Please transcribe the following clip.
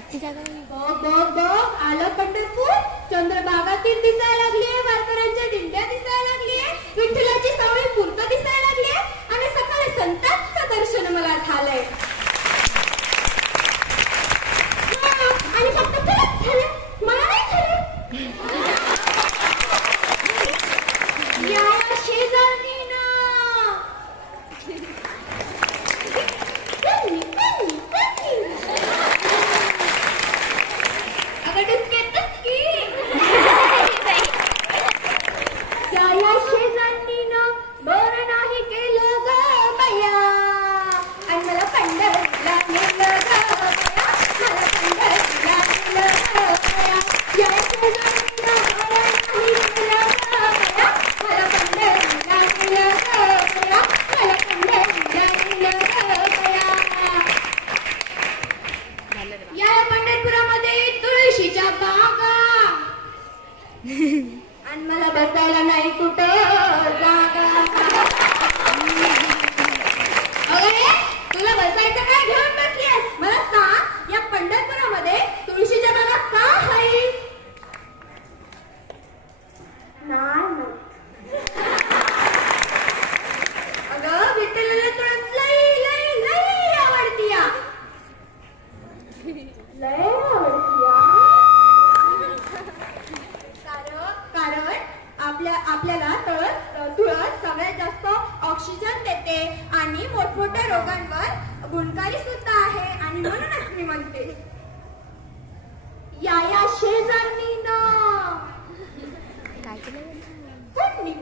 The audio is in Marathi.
एकटी जागा बघ बघ बघ आलं पंढरपूर. चंद्रभागा तीर दिसायला लागलीये, वारकऱ्यांच्या दिंड्या दिसायला लागलीये, विठ्ठलाची सावळी मूर्त दिसायला लागलीये आणि सकाळी संतांचं दर्शन मला झालंय. आणि फक्त तुलाच झालं, मला नाही झालं. या शेजारणीनं अगं डुसकेतच की. या शेजारणीनं बरं नाही केलं ग बया आणि मला पंढरपूरला नेलं ग बया, मला पंढरपूरला नेलं ग बया. या शेजारणीनं बरं नाही केलं ग बया, मला पंढरपूरला नेलं ग बया, मला पंढरपूरला नेलं ग बया. या पंढरपुरामध्ये तुळशीच्या बागा आणि मला बसायला नाही कुठं जागा. अरे तुला बसायचं काय घेऊन बसलीस? मला सांग, या पंढरपुरामध्ये तुळशीच्या बागा का आहेत? नाही. अगं विठ्ठलाला तुळस लई लई लई आवडतीया, लय आवडतीया. कारण आपल्याला तुळस सगळ्यात जास्त ऑक्सिजन देते आणि मोठमोठ्या रोगांवर गुणकारी सुद्धा आहे आणि म्हणूनच मी म्हणते या शेजारणीनं काय केलं? कोणी